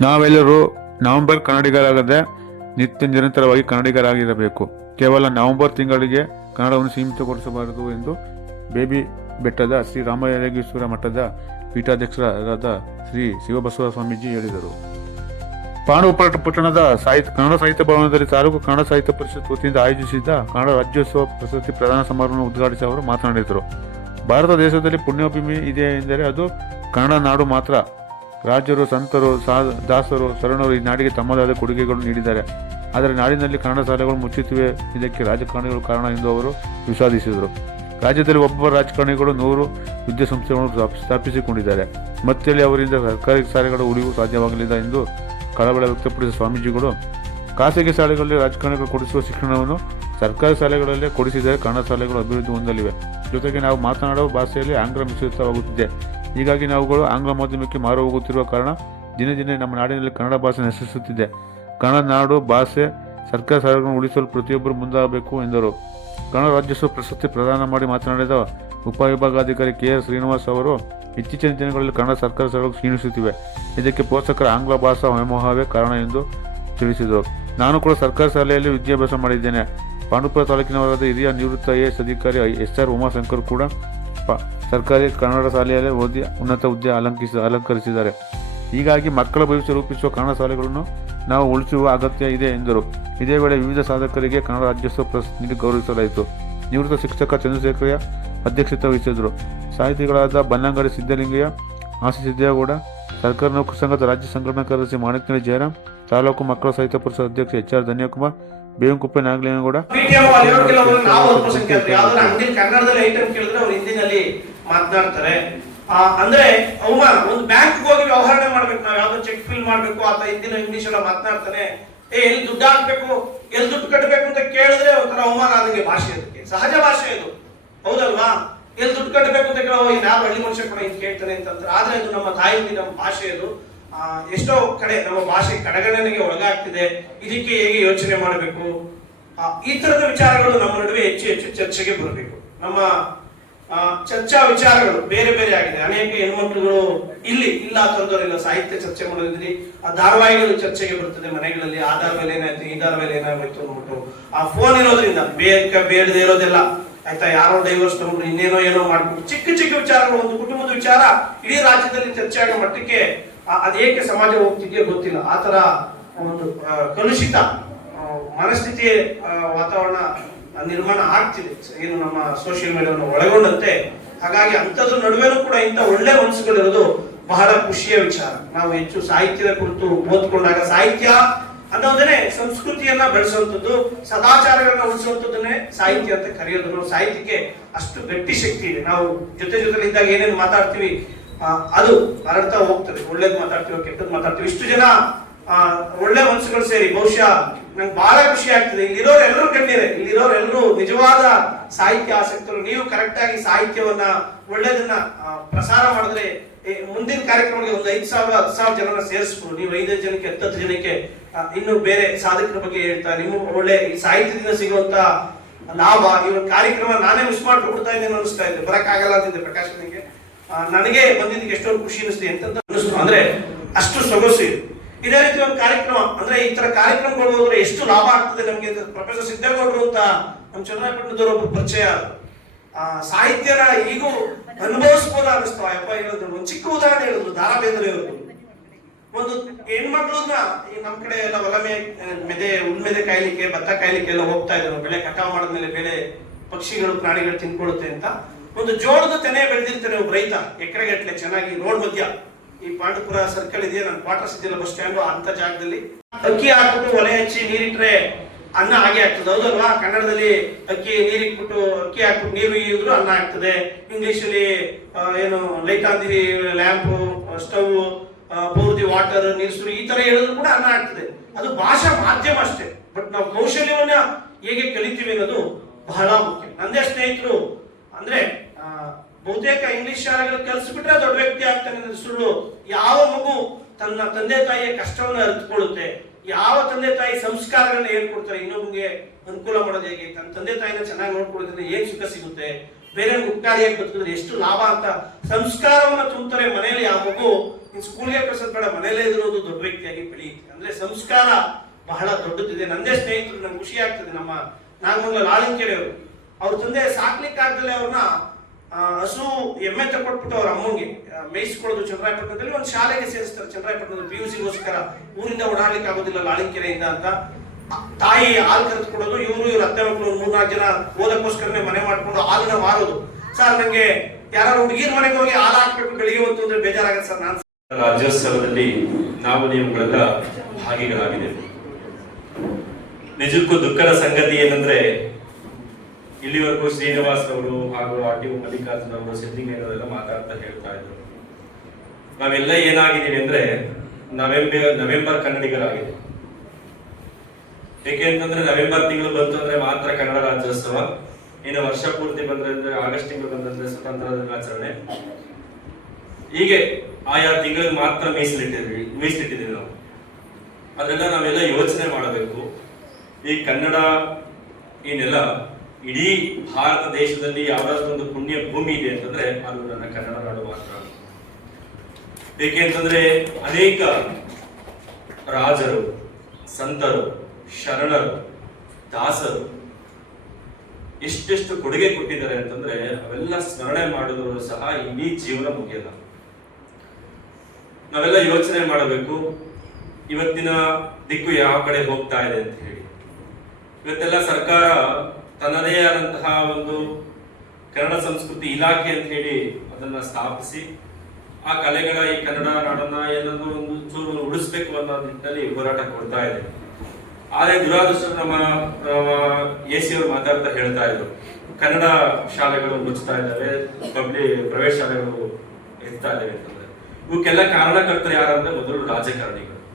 ನಾವೆಲ್ಲರೂ ನವೆಂಬರ್ ಕನ್ನಡಿಗರಾಗದೆ ನಿತ್ಯ ನಿರಂತರವಾಗಿ ಕನ್ನಡಿಗರಾಗಿರಬೇಕು. ಕೇವಲ ನವೆಂಬರ್ ತಿಂಗಳಿಗೆ ಕನ್ನಡವನ್ನು ಸೀಮಿತಗೊಳಿಸಬಾರದು ಎಂದು ಬೇಬಿ ಬೆಟ್ಟದ ಶ್ರೀ ರಾಮಲಿಂಗೇಶ್ವರ ಮಠದ ಪೀಠಾಧ್ಯಕ್ಷರಾದ ಶ್ರೀ ಶಿವಬಸವ ಸ್ವಾಮೀಜಿ ಹೇಳಿದರು. ಪಾಂಡವಪಟ್ಟ ಪಟ್ಟಣದ ಸಾಹಿತ್ಯ ಕನ್ನಡ ಸಾಹಿತ್ಯ ಭವನದಲ್ಲಿ ತಾಲೂಕು ಕನ್ನಡ ಸಾಹಿತ್ಯ ಪರಿಷತ್ ವತಿಯಿಂದ ಆಯೋಜಿಸಿದ್ದ ಕನ್ನಡ ರಾಜ್ಯೋತ್ಸವ ಪ್ರಶಸ್ತಿ ಪ್ರದಾನ ಸಮಾರಂಭವನ್ನು ಉದ್ಘಾಟಿಸಿ ಅವರು ಮಾತನಾಡಿದರು. ಭಾರತ ದೇಶದಲ್ಲಿ ಪುಣ್ಯಭೂಮಿ ಇದೆ ಎಂದರೆ ಅದು ಕನ್ನಡ ನಾಡು ಮಾತ್ರ. ರಾಜರು, ಸಂತರು, ಸಾ, ದಾಸರು ಶರಣರು ಈ ನಾಡಿಗೆ ತಮ್ಮದಾದ ಕೊಡುಗೆಗಳು ನೀಡಿದ್ದಾರೆ. ಆದರೆ ನಾಡಿನಲ್ಲಿ ಕನ್ನಡ ಶಾಲೆಗಳು ಮುಚ್ಚುತ್ತಿವೆ. ಇದಕ್ಕೆ ರಾಜಕಾರಣಿಗಳು ಕಾರಣ ಎಂದು ಅವರು ವಿಷಾದಿಸಿದರು. ರಾಜ್ಯದಲ್ಲಿ ಒಬ್ಬ ರಾಜಕಾರಣಿಗಳು ನೂರು ವಿದ್ಯಾಸಂಸ್ಥೆಗಳನ್ನು ಸ್ಥಾಪ- ಸ್ಥಾಪಿಸಿಕೊಂಡಿದ್ದಾರೆ. ಮತ್ತೆಲ್ಲಿ ಅವರಿಂದ ಸರ್ಕಾರಿ ಶಾಲೆಗಳ ಉಳಿವು ಸಾಧ್ಯವಾಗಲಿಲ್ಲ ಎಂದು ಕಳವಳ ವ್ಯಕ್ತಪಡಿಸಿದ ಸ್ವಾಮೀಜಿಗಳು, ಖಾಸಗಿ ಶಾಲೆಗಳಲ್ಲಿ ರಾಜಕಾರಣಿಗಳು ಕೊಡಿಸುವ ಶಿಕ್ಷಣವನ್ನು ಸರ್ಕಾರಿ ಶಾಲೆಗಳಲ್ಲೇ ಕೊಡಿಸಿದರೆ ಕನ್ನಡ ಶಾಲೆಗಳು ಅಭಿವೃದ್ಧಿ ಹೊಂದಲಿವೆ. ಜೊತೆಗೆ ನಾವು ಮಾತನಾಡುವ ಭಾಷೆಯಲ್ಲಿ ಆಂಗ್ಲ ಮಿಶ್ರಿತವಾಗುತ್ತಿದೆ. ಹೀಗಾಗಿ ನಾವುಗಳು ಆಂಗ್ಲ ಮಾಧ್ಯಮಕ್ಕೆ ಮಾರು ಹೋಗುತ್ತಿರುವ ಕಾರಣ ದಿನೇ ದಿನೇ ನಮ್ಮ ನಾಡಿನಲ್ಲಿ ಕನ್ನಡ ಭಾಷೆ ನಶಿಸುತ್ತಿದೆ. ಕನ್ನಡ ನಾಡು ಭಾಷೆ ಸರ್ಕಾರ ಶಾಲೆಗಳನ್ನು ಉಳಿಸಲು ಪ್ರತಿಯೊಬ್ಬರು ಮುಂದಾಗಬೇಕು ಎಂದರು. ಕನ್ನಡ ರಾಜ್ಯೋತ್ಸವ ಪ್ರಶಸ್ತಿ ಪ್ರದಾನ ಮಾಡಿ ಮಾತನಾಡಿದ ಉಪವಿಭಾಗಾಧಿಕಾರಿ ಕೆ ಆರ್ ಶ್ರೀನಿವಾಸ್ ಅವರು, ಇತ್ತೀಚಿನ ದಿನಗಳಲ್ಲಿ ಕನ್ನಡ ಸರ್ಕಾರ ಶಾಲೆಗಳು ಕ್ಷೀಣಿಸುತ್ತಿವೆ. ಇದಕ್ಕೆ ಪೋಷಕರ ಆಂಗ್ಲ ಭಾಷಾ ವ್ಯಾಮೋಹವೇ ಕಾರಣ ಎಂದು ತಿಳಿಸಿದರು. ನಾನು ಕೂಡ ಸರ್ಕಾರಿ ಶಾಲೆಯಲ್ಲಿ ವಿದ್ಯಾಭ್ಯಾಸ ಮಾಡಿದ್ದೇನೆ. ಪಾಂಡುಪುರ ತಾಲೂಕಿನವರಾದ ಹಿರಿಯ ನಿವೃತ್ತ ಎಸ್ ಅಧಿಕಾರಿ ಎಸ್ ಆರ್ ಉಮಾಶಂಕರ್ ಕೂಡ ಸರ್ಕಾರಿ ಕನ್ನಡ ಶಾಲೆಯಲ್ಲೇ ಓದಿ ಉನ್ನತ ಹುದ್ದೆ ಅಲಂಕಿಸಿ ಅಲಂಕರಿಸಿದ್ದಾರೆ. ಹೀಗಾಗಿ ಮಕ್ಕಳ ಭವಿಷ್ಯ ರೂಪಿಸುವ ಕನ್ನಡ ಶಾಲೆಗಳನ್ನು ನಾವು ಉಳಿಸುವ ಅಗತ್ಯ ಇದೆ ಎಂದರು. ಇದೇ ವೇಳೆ ವಿವಿಧ ಸಾಧಕರಿಗೆ ಕನ್ನಡ ರಾಜ್ಯೋತ್ಸವ ಪ್ರಶಸ್ತಿ ನೀಡಿ ಗೌರವಿಸಲಾಯಿತು. ನಿವೃತ್ತ ಶಿಕ್ಷಕ ಚಂದ್ರಶೇಖರಯ್ಯ ಅಧ್ಯಕ್ಷತೆ ವಹಿಸಿದರು. ಸಾಹಿತಿಗಳಾದ ಬನ್ನಂಗಡಿ ಸಿದ್ದಲಿಂಗಯ್ಯ, ಆಸಿ ಸಿದ್ದೇಗೌಡ, ಸರ್ಕಾರ ನೌಕರ ಸಂಘದ ರಾಜ್ಯ ಸಂಘಟನಾ ಕಾರ್ಯದರ್ಶಿ ಮಾಣಿಕ್ನಳ್ಳಿ ಜಯರಾಮ್ ತಾಲೂಕು ಮಕ್ಕಳ ಸಾಹಿತ್ಯ ಪರಿಷತ್ ಅಧ್ಯಕ್ಷ ಎಚ್ ಆರ್ ಧನ್ಯಕುಮಾರ್ ಬೇವಂಕುಪ್ಪೆ ನಾಗಲಿಂಗೌಡ ನಾವು ಮಾತನಾಡ್ತಾರೆ ಅಂದ್ರೆ ಅವಮಾನ, ಒಂದು ಬ್ಯಾಂಕ್ ಹೋಗಿ ವ್ಯವಹಾರ ಮಾಡ್ಬೇಕು. ನಾವು ಯಾವ್ದೋ ಚೆಕ್ ಫಿಲ್ ಮಾಡ್ಬೇಕು ಆತ ಹಿಂದಿನ ಇಂಗ್ಲಿಷ್ ಎಲ್ಲ ಮಾತನಾಡ್ತಾನೆ. ಏ, ಎಲ್ಲಿ ದುಡ್ಡು ಹಾಕ್ಬೇಕು, ಎಲ್ಲಿ ದುಡ್ಡು ಕಟ್ಟಬೇಕು ಅಂತ ಕೇಳಿದ್ರೆ ಒಂಥರ ಅವಮಾನ ಆದಂಗೆ ಭಾಷೆ ಅದಕ್ಕೆ. ಸಹಜ ಭಾಷೆ ಇದು ಹೌದಲ್ವಾ? ಎಲ್ಲಿ ದುಡ್ಡು ಕಟ್ಟಬೇಕು ಅಂತ ಕೇಳೋ ಯಾವ ಹಳ್ಳಿ ಮನುಷ್ಯ ಕೂಡ ಇದು ಕೇಳ್ತಾನೆ ಅಂತಂದ್ರೆ, ಆದ್ರೆ ಇದು ನಮ್ಮ ತಾಯಿ ನಮ್ಮ ಭಾಷೆ ಇದು ಎಷ್ಟೋ ಕಡೆ ನಮ್ಮ ಭಾಷೆ ಕಡೆಗಣನೆಗೆ ಒಳಗಾಗ್ತಿದೆ. ಇದಕ್ಕೆ ಹೇಗೆ ಯೋಚನೆ ಮಾಡಬೇಕು? ಈ ತರದ ವಿಚಾರಗಳು ನಮ್ಮ ನಡುವೆ ಹೆಚ್ಚು ಹೆಚ್ಚು ಚರ್ಚೆಗೆ ಬರಬೇಕು. ನಮ್ಮ ಚರ್ಚಾ ವಿಚಾರಗಳು ಬೇರೆ ಬೇರೆ ಆಗಿದೆ. ಅನೇಕ ಹೆಣ್ಮಕ್ಳುಗಳು ಇಲ್ಲಿ ಇಲ್ಲ ತಂದವರಿಲ್ಲ ಸಾಹಿತ್ಯ ಚರ್ಚೆ ಮಾಡೋದಿದ್ರಿ ಆ ಧಾರಾವಾಹಿಗಳು ಚರ್ಚೆಗೆ ಬರ್ತದೆ ಮನೆಗಳಲ್ಲಿ. ಆಧಾರ ಮೇಲೆ ಏನಾಯ್ತು? ಈ ಧಾರ ಮೇಲೆ ಏನಾಗೋಯ್ತು ಅಂದ್ಬಿಟ್ಟು. ಆ ಫೋನ್ ಇರೋದ್ರಿಂದ ಬೇಕ ಬೇಡದೆ ಇರೋದೆಲ್ಲ. ಆಯ್ತಾ? ಯಾರೋ ಡೈವರ್ಸ್ ತಗೊಂಡ್ರು, ಇನ್ನೇನೋ ಏನೋ ಮಾಡ್ಬಿಟ್ಟು ಚಿಕ್ಕ ಚಿಕ್ಕ ವಿಚಾರಗಳು, ಒಂದು ಕುಟುಂಬದ ವಿಚಾರ. ಇಡೀ ರಾಜ್ಯದಲ್ಲಿ ಚರ್ಚೆ ಆಗೋ ಮಟ್ಟಕ್ಕೆ ಅದೇಕೆ ಸಮಾಜ ಹೋಗ್ತಿದೆಯೋ ಗೊತ್ತಿಲ್ಲ. ಆತರ ತರ ಒಂದು ಕಲುಷಿತ ಮನಸ್ಥಿತಿ ವಾತಾವರಣ ನಿರ್ಮಾಣ ಆಗ್ತಿದೆ. ಏನು ನಮ್ಮ ಸೋಷಿಯಲ್ ಮೀಡಿಯಾವನ್ನು ಒಳಗೊಂಡಂತೆ. ಹಾಗಾಗಿ ಅಂಥದ್ರ ನಡುವೆನೂ ಕೂಡ ಇಂಥ ಒಳ್ಳೆ ಮನಸ್ಸುಗಳಿರೋದು ಬಹಳ ಖುಷಿಯ ವಿಚಾರ. ನಾವು ಹೆಚ್ಚು ಸಾಹಿತ್ಯದ ಕುರಿತು ಓದ್ಕೊಂಡಾಗ ಸಾಹಿತ್ಯ ಅನ್ನೋದನ್ನೇ ಸಂಸ್ಕೃತಿಯನ್ನ ಬೆಳೆಸುವಂಥದ್ದು, ಸದಾಚಾರಗಳನ್ನ ಉಳಿಸುವಂಥದ್ದನ್ನೇ ಸಾಹಿತ್ಯ ಅಂತ ಕರೆಯೋದು ಸಾಹಿತ್ಯಕ್ಕೆ ಅಷ್ಟು ಗಟ್ಟಿ ಶಕ್ತಿ ಇದೆ. ನಾವು ಜೊತೆ ಜೊತೆಲಿ ಇದ್ದಾಗ ಏನೇನು ಮಾತಾಡ್ತೀವಿ? ಅದು ಹರಡ್ತಾ ಹೋಗ್ತದೆ. ಒಳ್ಳೇದು ಮಾತಾಡ್ತೀವಿ ಕೆಟ್ಟದ್ದು ಮಾತಾಡ್ತೀವಿ? ಇಷ್ಟು ಜನ ಒಳ್ಳೆ ಮನಸ್ಸುಗಳು ಸೇರಿ ಬಹುಶಃ ನಂಗೆ ಬಹಳ ಖುಷಿ ಆಗ್ತದೆ. ಇಲ್ಲಿರೋರು ಎಲ್ಲರೂ ಕಂಡಿದೆ ಇಲ್ಲಿರೋರು ಎಲ್ಲರೂ ನಿಜವಾದ ಸಾಹಿತ್ಯ ಆಸಕ್ತರು. ನೀವು ಕರೆಕ್ಟ್ ಆಗಿ ಸಾಹಿತ್ಯವನ್ನ, ಒಳ್ಳೇದನ್ನ ಪ್ರಸಾರ ಮಾಡಿದ್ರೆ ಮುಂದಿನ ಕಾರ್ಯಕ್ರಮಕ್ಕೆ ಒಂದು ಐದು ಸಾವಿರ, ಹತ್ತು ಸಾವಿರ ಜನರ ಸೇರಿಸ್ಬೋದು ನೀವು ಐದು ಜನಕ್ಕೆ, ಹತ್ತತ್ತು ಜನಕ್ಕೆ ಇನ್ನು ಬೇರೆ ಸಾಧಕರ ಬಗ್ಗೆ ಹೇಳ್ತಾ, ನಿಮ್ಮ ಒಳ್ಳೆ ಸಾಹಿತ್ಯದಿಂದ ಸಿಗುವಂತ ಲಾಭ ಒಂದು ಕಾರ್ಯಕ್ರಮ ನಾನೇ ಮಿಸ್ ಮಾಡ್ಕೊಡ್ತಾ ಇದ್ದೇನೆ ಅನಿಸ್ತಾ ಇದೆ. ಬರಕ್ಕಾಗಲ್ಲ ಅಂತಿದ್ದೆ ಪ್ರಕಾಶ್ ನನಗೆ ನನಗೆ ಬಂದಿದ್ದಕ್ಕೆ ಎಷ್ಟೊಂದು ಖುಷಿ ಅನಿಸ್ತಿದೆ ಎಂತ ಅನಿಸ್ತು ಅಂದ್ರೆ ಅಷ್ಟು ಸೊಗಸು ಇದೆ ಇದೇ ರೀತಿ ಒಂದು ಕಾರ್ಯಕ್ರಮ ಅಂದ್ರೆ ಈ ತರ ಕಾರ್ಯಕ್ರಮಗಳು ಹೋದ್ರೆ ಎಷ್ಟು ಲಾಭ ಆಗ್ತದೆ ನಮಗೆ ಪ್ರೊಫೆಸರ್ ಸಿದ್ದೇಗೌಡರು ಅಂತ ನಮ್ಮ ಚಂದ್ರಪಟ್ಟಣದವರು ಒಬ್ಬರು ಪರಿಚಯ. ಆ, ಸಾಹಿತ್ಯನ ಈಗೂ ಅನುಭವಿಸ್ಬೋದ ಅನಿಸ್ತು ಆ ಅಪ್ಪ ಹೇಳಿದ್ರು. ಒಂದು ಚಿಕ್ಕ ಉದಾಹರಣೆ ಹೇಳಿದ್ರು ದಾರಾ ಬೇಂದ್ರೆ ಒಂದು ಹೆಣ್ಮಕ್ಳನ್ನ ಈ ನಮ್ ಕಡೆ ಎಲ್ಲ ಒಲಮೆ ಮೆದೆ ಉಳ್ಮೆದೆ ಕಾಯ್ಲಿಕ್ಕೆ, ಭತ್ತ ಕಾಯ್ಲಿಕ್ಕೆ ಎಲ್ಲ ಹೋಗ್ತಾ ಇದ್ರು. ಬೆಳೆ ಕಟಾವ್ ಮಾಡಿದ್ಮೇಲೆ ಬೆಳೆ ಪಕ್ಷಿಗಳು, ಪ್ರಾಣಿಗಳು ತಿನ್ಕೊಳ್ಳುತ್ತೆ ಅಂತ. ಒಂದು ಜೋಳದ ತೆನೆ ಬೆಳೆದಿರ್ತಾರೆ ಒಬ್ಬ ರೈತ, ಎಕರೆಗಟ್ಟಲೆ ಚೆನ್ನಾಗಿ ರೋಡ್ ಮಧ್ಯ. ಈ ಪಾಂಡುಪುರ ಸರ್ಕಲ್ ಇದೆಯಾ? ನನ್ನ ಕ್ವಾರ್ಟರ್ಸ್ ಇದೆಯಲ್ಲ ಬಸ್ ಸ್ಟ್ಯಾಂಡ್ ಅಂತ ಜಾಗದಲ್ಲಿ ಅಕ್ಕಿ ಹಾಕ್ಬಿಟ್ಟು ಒಲೆ ಹಚ್ಚಿ ನೀರಿಟ್ರೆ ಅನ್ನ ಹಾಗೆ ಆಗ್ತದೆ. ಹೌದಲ್ವಾ ಕನ್ನಡದಲ್ಲಿ ಅಕ್ಕಿ ನೀರಿಟ್ಬಿಟ್ಟು ಅಕ್ಕಿ ಹಾಕ್ಬಿಟ್ಟು ನೀರು ಇದ್ರು ಅನ್ನ ಆಗ್ತದೆ. ಇಂಗ್ಲಿಷ್ ಅಲ್ಲಿ ಏನು ಲೈಟ್ ಆಂದಿರಿ ಲ್ಯಾಂಪ್ ಸ್ಟವ್ ಪೂರ್ತಿ ವಾಟರ್, ನೀರು ಈ ತರ ಹೇಳಿದ್ರು ಕೂಡ ಅನ್ನ ಆಗ್ತದೆ. ಅದು ಭಾಷಾ ಮಾಧ್ಯಮ ಅಷ್ಟೇ. ಬಟ್ ನಾವು ಕೌಶಲ್ಯವನ್ನ ಹೇಗೆ ಕಲಿತೀವಿ ಅನ್ನೋದು ಬಹಳ ಮುಖ್ಯ. ನಂದೇ ಸ್ನೇಹಿತರು ಅಂದ್ರೆ ಬಹುತೇಕ ಇಂಗ್ಲಿಷ್ ಶಾಲೆಗಳು ಕಲಿಸ್ಬಿಟ್ರೆ ದೊಡ್ಡ ವ್ಯಕ್ತಿ ಆಗ್ತಾನೆ ಸುಳ್ಳು. ಯಾವ ಮಗು ತನ್ನ ತಂದೆ ತಾಯಿಯ ಕಷ್ಟವನ್ನು ಅರಿತುಕೊಳ್ಳುತ್ತೆ? ಯಾವ ತಂದೆ ತಾಯಿ ಸಂಸ್ಕಾರಗಳನ್ನ ಹೇಳ್ಕೊಡ್ತಾರೆ ಇನ್ನೊಬ್ಬಗೆ ಅನುಕೂಲ ಮಾಡೋದು ಹೇಗೆ? ತನ್ನ ತಂದೆ ತಾಯಿನ ಚೆನ್ನಾಗಿ ನೋಡ್ಕೊಳ್ಳೋದ್ರಿಂದ ಏನ್ ಸುಖ ಸಿಗುತ್ತೆ? ಬೇರೆ ಉಪಕಾರಿಯಾಗಿ ಬದುಕಿದ್ರೆ ಎಷ್ಟು ಲಾಭ ಅಂತ ಸಂಸ್ಕಾರವನ್ನ ತುಂಬ್ತಾರೆ ಮನೆಯಲ್ಲಿ. ಯಾವ ಮಗು ನೀನು ಸ್ಕೂಲ್ಗೆ ಕಳ್ಸೋದ್ ಬೇಡ, ಮನೆಯಲ್ಲೇ ಇರೋದು ದೊಡ್ಡ ವ್ಯಕ್ತಿಯಾಗಿ ಬೆಳೆಯುತ್ತೆ. ಅಂದ್ರೆ ಸಂಸ್ಕಾರ ಬಹಳ ದೊಡ್ಡದಿದೆ. ನಂದೇ ಸ್ನೇಹಿತರು ನಮ್ಗೆ ಖುಷಿ ಆಗ್ತದೆ ನಮ್ಮ ನಾಗಮಂಗಲ ಲಾಳಿಂಕೆರೆ ಅವರು ತಂದೆ ಸಾಕ್ಲಿಕ್ಕೆ ಆಗ್ದಲೆ ಅವ್ರನ್ನ ಹಸು ಎಮ್ಮೆ ತಕೊಟ್ಬಿಟ್ಟು ಅವ್ರ ಅಮ್ಮಂಗೆ ಮೇಯಿಸ್ಕೊಳ್ಳೋದು ಚಂದ್ರಾಯಪಟ್ಟಣದಲ್ಲಿ, ಒಂದು ಶಾಲೆಗೆ ಸೇರಿಸ್ತಾರೆ ಚಂದ್ರಾಯಪಟ್ಟಣದ ಪಿ ಯು ಸಿಗೋಸ್ಕರ ಊರಿಂದ ಓಡಾಡ್ಲಿಕ್ಕೆ ಆಗೋದಿಲ್ಲ ಲಾಳಿಕೆರೆಯಿಂದ ಅಂತ. ತಾಯಿ ಹಾಲು ಕರೆದುಕೊಡೋದು ಇವರು ಇವ್ರ ಅತ್ತೆ ಮಕ್ಕಳು ಮೂರ್ನಾಲ್ಕು ಜನ ಓದಕ್ಕೋಸ್ಕರನೇ ಮನೆ ಮಾಡ್ಕೊಂಡು ಹಾಲನ್ನ ಮಾರೋದು. ಸರ್, ನಂಗೆ ಯಾರು ಹುಡುಗಿರ್ ಮನೆಗೆ ಹೋಗಿ ಹಾಲು ಹಾಕ್ಬೇಕು ಬೆಳಿಗ್ಗೆ ಹೊತ್ತು ಅಂದ್ರೆ ಬೇಜಾರಾಗತ್ತೆ ಸರ್, ನಾನು ರಾಜ್ಯೋತ್ಸವದಲ್ಲಿ ನಾವು ನೀವುಗಳೆಲ್ಲ ಭಾಗಿಗಳಾಗಿದೆ ನಿಜಕ್ಕೂ ದುಃಖದ ಸಂಗತಿ ಏನಂದ್ರೆ ಇಲ್ಲಿವರೆಗೂ ಶ್ರೀನಿವಾಸ್ ಅವರು ಹಾಗೂ ಆರ್ ಟಿ ಮಲ್ಲಿಕಾರ್ಜುನ್ ಅವರು ಸಿದ್ದಿಂಗಯ್ಯನವರೆಲ್ಲ ಮಾತಾಡ್ತಾ ಹೇಳ್ತಾ ಇದ್ರು. ನಾವೆಲ್ಲ ಏನಾಗಿದ್ದೀವಿ ಅಂದ್ರೆ ನವೆಂಬರ್ ನವೆಂಬರ್ ಕನ್ನಡಿಗರಾಗಿದೆ ಏಕೆಂತಂದ್ರೆ ನವೆಂಬರ್ ತಿಂಗಳು ಬಂತು ಅಂದ್ರೆ ಮಾತ್ರ ಕನ್ನಡ ರಾಜ್ಯೋತ್ಸವ. ಇನ್ನು ವರ್ಷ ಪೂರ್ತಿ ಬಂದ್ರೆ ಅಂದ್ರೆ ಆಗಸ್ಟ್ ತಿಂಗಳು ಬಂದ್ರೆ ಸ್ವತಂತ್ರ ದಿನಾಚರಣೆ. ಹೀಗೆ ಆಯಾ ತಿಂಗಳಿಗೆ ಮಾತ್ರ ಮೀಸಲಿಟ್ಟಿದ್ವಿ, ಮೀಸಲಿಟ್ಟಿದ್ದೀವಿ ನಾವು. ಅದೆಲ್ಲ ನಾವೆಲ್ಲ ಯೋಚನೆ ಮಾಡಬೇಕು. ಈ ಕನ್ನಡ ಏನೆಲ್ಲ ನೆಲ ಇಡೀ ಭಾರತ ದೇಶದಲ್ಲಿ ಯಾವ್ದಾದ್ರು ಒಂದು ಪುಣ್ಯ ಭೂಮಿ ಇದೆ ಅಂತಂದ್ರೆ ಅದು ನನ್ನ ಕನ್ನಡ ನಾಡು ಮಾತ್ರ. ಏಕೆ ಅಂತಂದ್ರೆ ಅನೇಕ ರಾಜರು, ಸಂತರು, ಶರಣರು, ದಾಸರು ಎಷ್ಟೆಷ್ಟು ಕೊಡುಗೆ ಕೊಟ್ಟಿದ್ದಾರೆ ಅಂತಂದ್ರೆ ಅವೆಲ್ಲ ಸ್ಮರಣೆ ಮಾಡಿದ್ರು ಸಹ ಇಡೀ ಜೀವನ ಮುಗಿಯಲ್ಲ. ನಾವೆಲ್ಲ ಯೋಚನೆ ಮಾಡಬೇಕು, ಇವತ್ತಿನ ದಿಕ್ಕು ಯಾವ ಕಡೆ ಹೋಗ್ತಾ ಇದೆ ಅಂತ ಹೇಳಿ. ಇವತ್ತೆಲ್ಲ ಸರ್ಕಾರ ತನ್ನದೇ ಆದಂತಹ ಒಂದು ಕನ್ನಡ ಸಂಸ್ಕೃತಿ ಇಲಾಖೆ ಅಂತ ಹೇಳಿ ಅದನ್ನ ಸ್ಥಾಪಿಸಿ, ಆ ಕಲೆಗಳ ಈ ಕನ್ನಡ ನಾಡನ್ನ ಏನನ್ನು ಒಂದು ಚೂರು ಉಳಿಸ್ಬೇಕು ಅನ್ನೋ ನಿಟ್ಟಿನಲ್ಲಿ ಹೋರಾಟ ಕೊಡ್ತಾ ಇದೆ. ಆದರೆ ದುರಾದೃಷ್ಟ ನಮ್ಮ ಎ ಸಿ ಅವರು ಮಾತಾಡ್ತಾ ಹೇಳ್ತಾ ಇದ್ರು. ಕನ್ನಡ ಶಾಲೆಗಳು ಮುಚ್ಚುತ್ತಾ ಇದ್ದಾವೆ ಪಬ್ಲಿಕ್ ಪ್ರೈವೇಟ್ ಶಾಲೆಗಳು ಇರ್ತಾ ಇದ್ದಾವೆ ಅಂತಂದ್ರೆ. ಇವಕ್ಕೆಲ್ಲ ಕಾರಣಕರ್ತರು ಯಾರಂದ್ರೆ ಮೊದಲು ರಾಜಕಾರಣಿಗಳು